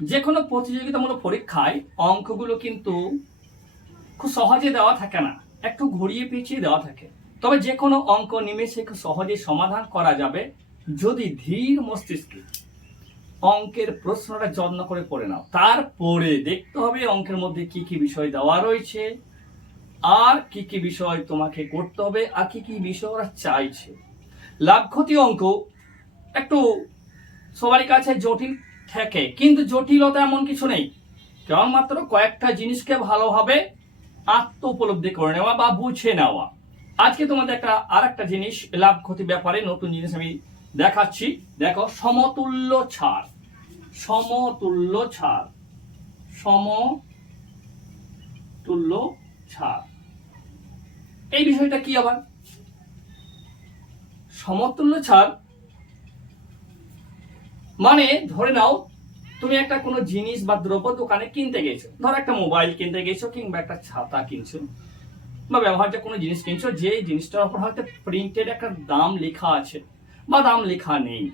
যে কোনো প্রতিযোগিতামূলক পরীক্ষায় অঙ্কগুলো কিন্তু খুব সহজে দেওয়া থাকে না, একটু ঘুরিয়ে পেঁচিয়ে দেওয়া থাকে। তবে যে কোনো অঙ্ক নিমেষে খুব সহজে সমাধান করা যাবে যদি ধীর মস্তিষ্কে অঙ্কের প্রশ্নটা যত্ন করে পড়ে নাও। তারপরে দেখতে হবে অঙ্কের মধ্যে কি কি বিষয় দেওয়া রয়েছে, আর কি কি বিষয় তোমাকে করতে হবে, আর কি কি বিষয় ওরা চাইছে। লাভ ক্ষতি অঙ্ক একটু সবারই কাছে জটিল থাকে, কিন্তু জটিলতা এমন কিছু নেই, কেবলমাত্র কয়েকটা জিনিসকে ভালোভাবে আত্ম উপলব্ধি করে নেওয়া বা বুঝে নেওয়া। আজকে তোমাদের আর একটা জিনিস লাভ ক্ষতি ব্যাপারে নতুন জিনিস আমি দেখাচ্ছি। দেখো, সমতুল্য ছাড়। সমতুল্য ছাড়, সমতুল্য ছাড়, এই বিষয়টা কি আবার? সমতুল্য ছাড় মানে ধরে নাও তুমি একটা কোনো জিনিস বা দ্রব্য দোকানে কিনতে গেছো, ধরো একটা মোবাইল কিনতে গেছো কিংবা একটা ছাতা কিনছো বা ব্যবহার্য কোনো জিনিস কিনছো, যে জিনিসটার উপর হয়তো প্রিন্টেড একটা দাম লেখা আছে বা দাম লেখা নেই।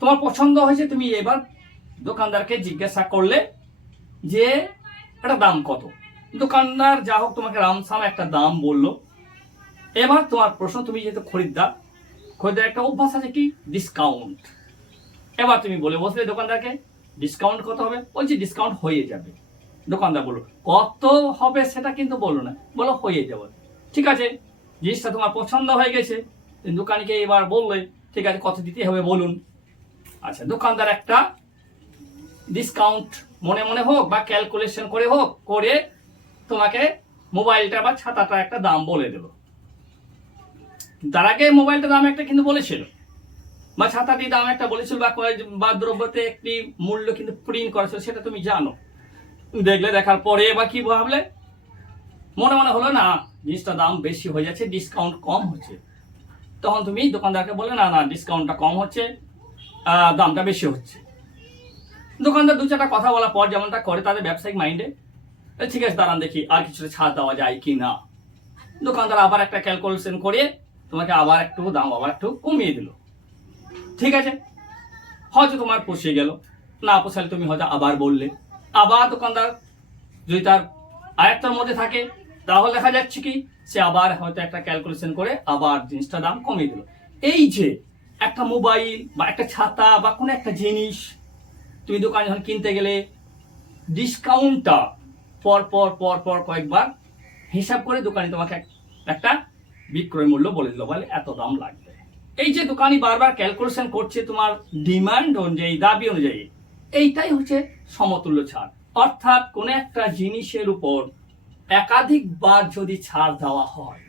তোমার পছন্দ হয়েছে, তুমি এবার দোকানদারকে জিজ্ঞাসা করলে যে এটা দাম কত। দোকানদার যা হোক তোমাকে রামসাম একটা দাম বললো। এবার তোমার প্রশ্ন, তুমি যেহেতু খরিদ্দার একটা অভ্যাস আছে কি, ডিসকাউন্ট। এবার তুমি বলে বসলে দোকানদারকে ডিসকাউন্ট কত হবে, বলছি ডিসকাউন্ট হয়ে যাবে। দোকানদার বললো কত হবে সেটা কিন্তু বলো না, বলো হয়ে যাবে। ঠিক আছে, জিনিসটা তোমার পছন্দ হয়ে গেছে, দোকানিকে এবার বললে ঠিক আছে কত দিতে হবে বলুন। আচ্ছা, দোকানদার একটা ডিসকাউন্ট মনে মনে হোক বা ক্যালকুলেশন করে হোক করে তোমাকে মোবাইলটা বা ছাতাটা একটা দাম বলে দেব। তার আগে মোবাইলটার দাম একটা কিন্তু বলেছিল বা ছাতাটির দাম একটা বলেছিল বা দ্রব্যতে একটি মূল্য কিন্তু প্রিন্ট করেছিল, সেটা তুমি জানো। দেখলে, দেখার পরে বা কি ভাবলে, মনে মনে হলো না জিনিসটার দাম বেশি হয়ে যাচ্ছে, ডিসকাউন্ট কম হচ্ছে। তখন তুমি দোকানদারকে বললে না না ডিসকাউন্টটা কম হচ্ছে, দামটা বেশি হচ্ছে। দোকানদার দু চারটা কথা বলার পর যেমনটা করে তাদের ব্যবসায়িক মাইন্ডে, ঠিক আছে দাঁড়ান দেখি আর কিছুটা ছাড় দেওয়া যায় কি না। দোকানদার আবার একটা ক্যালকুলেশন করে তোমাকে আবার একটু দাম আবার একটু কমিয়ে দিল। ঠিক আছে, হয়তো তোমার পোষে গেল, না পোষালে তুমি হয়তো আবার বললে। আবার দোকানদার যদি তার আয়ত্তের মধ্যে থাকে তাহলে দেখা যাচ্ছে কি সে আবার হয়তো একটা ক্যালকুলেশন করে আবার জিনিসটার দাম কমিয়ে দিল। এই যে একটা মোবাইল বা একটা ছাতা বা কোনো একটা জিনিস তুমি দোকানে যখন কিনতে গেলে, ডিসকাউন্টটা পর পর পর পর কয়েকবার হিসাব করে দোকানি তোমাকে একটা বিক্রয় মূল্য বলে দিল, বলে এত দাম লাগবে। এই যে দোকানি বারবার ক্যালকুলেশন করছে তোমার ডিমান্ড অনুযায়ী, দাবি অনুযায়ী, এইটাই হচ্ছে সমতুল্য ছাড়। অর্থাৎ কোন একটা জিনিসের উপর একাধিকবার যদি ছাড় দেওয়া হয়,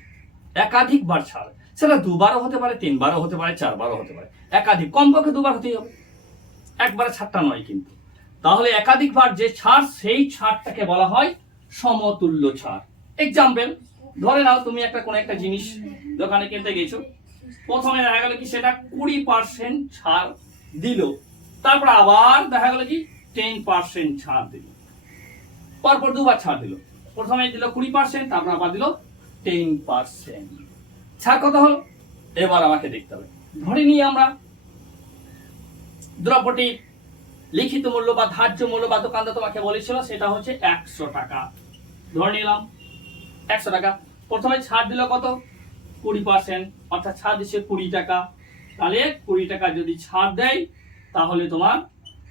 একাধিকবার ছাড়, সেটা দুবারও হতে পারে, তিনবারও হতে পারে, চারবারও হতে পারে, একাধিক, কমপক্ষে দুবার হতেই হবে, একবারে ছাড়টা নয় কিন্তু। তাহলে একাধিকবার যে ছাড়, সেই ছাড়টাকে বলা হয় সমতুল্য ছাড়। এক্সাম্পল, ধরে নাও তুমি কোনো একটা জিনিস দোকানে কিনতে গেছো, প্রথমে দেখা গেল কি সেটা 20% ছাড় দিল, তারপর আবার দেখা গেল কি 10% ছাড় দিল, পরপর দুবার ছাড় দিল। প্রথমে দিল 20%, তারপর আবার দিল 10%। ছাড় কত হলো এবার আমাকে দেখতে হবে। ধরে নিই আমরা দ্রব্যটির লিখিত মূল্য বা ধার্য মূল্য বা দোকানদার তোমাকে বলেছিল সেটা হচ্ছে 100 টাকা। ধরে নিলাম 100 টাকা। প্রথমে ছাড় দিল কত, 20%, অর্থাৎ ছাড় দিচ্ছে 20 টাকা। তাহলে 20 টাকা যদি ছাড় দেয় তাহলে তোমার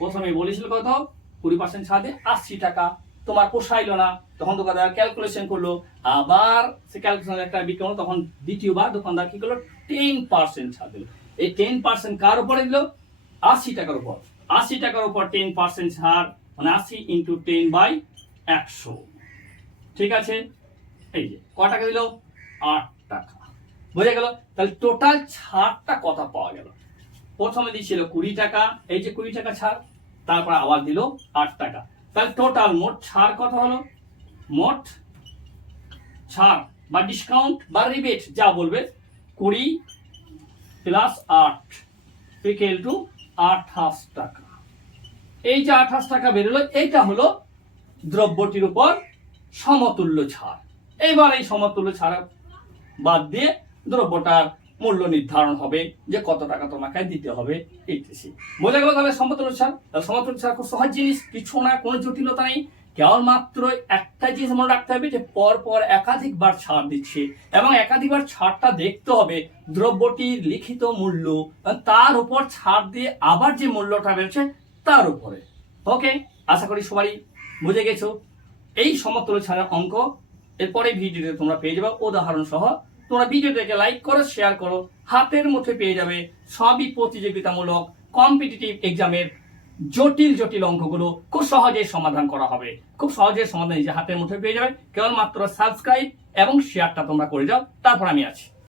প্রথমে বলেছিল কত, 20% ছাড় দিয়ে 80 টাকা। তোমার পোষাইলো না, তখন দোকানদার ক্যালকুলেশন করলো, আবার সে ক্যালকুলেশন একটা বিক্রম, তখন দ্বিতীয়বার দোকানদার কি করলো, 10% ছাড় দিল। এই 10% কার উপরে দিল, 80 টাকার উপর। 80 টাকার উপর 10% ছাড় মানে 80 × 10/100। ঠিক আছে, এই যে ক টাকা দিল, 8 টাকা। বোঝা গেল? তাহলে টোটাল ছাড়টা কত পাওয়া গেল। প্রথমে দিয়েছিল 20 টাকা, এই যে 20 টাকা ছাড়, তারপর আবার দিল 8 টাকা। তাহলে টোটাল মোট ছাড় কত হলো, মোট ছাড় বা ডিসকাউন্ট বা রিবেট যা বলবে, 20 + 8 = 28 টাকা। এই যে 28 টাকা বেরোলো, এইটা হলো দ্রব্যটির উপর সমতুল্য ছাড়। এইবার এই সমতুল্য ছাড় বাদ দিয়ে দ্রব্যটার মূল্য নির্ধারণ হবে যে কত টাকা তোমাকে দিতে হবে এইটাই। বোঝা গেল তাহলে সমতুল্য ছাড়। সমতুল্য ছাড় খুব সহজ জিনিস, কিছু না, কোনো জটিলতা নেই। কেবলমাত্র একটা জিনিস মনে রাখতে হবে যে পর পর একাধিকবার ছাড় দিচ্ছে এবং একাধিকবার ছাড়টা দেখতে হবে দ্রব্যটির লিখিত মূল্য, তার উপর ছাড় দিয়ে আবার যে মূল্যটা বেরোচ্ছে তার উপরে। ওকে, আশা করি সবাই বুঝে গেছো এই সমতুল্য ছাড়ের অঙ্ক। এরপরে ভিডিওতে তোমরা পেয়ে যাবে উদাহরণ সহ। তোমরা ভিডিওটাকে লাইক করো, শেয়ার করো, হাতের মুঠে পেয়ে যাবে সবই প্রতিযোগিতামূলক কম্পিটিটিভ এক্সামের জটিল জটিল অঙ্কগুলো খুব সহজে সমাধান করা হবে। খুব সহজে সমাধান নিজে হাতের মুঠে পেয়ে যাবে, কেবলমাত্র সাবস্ক্রাইব এবং শেয়ারটা তোমরা করে যাও, তারপর আমি আছি।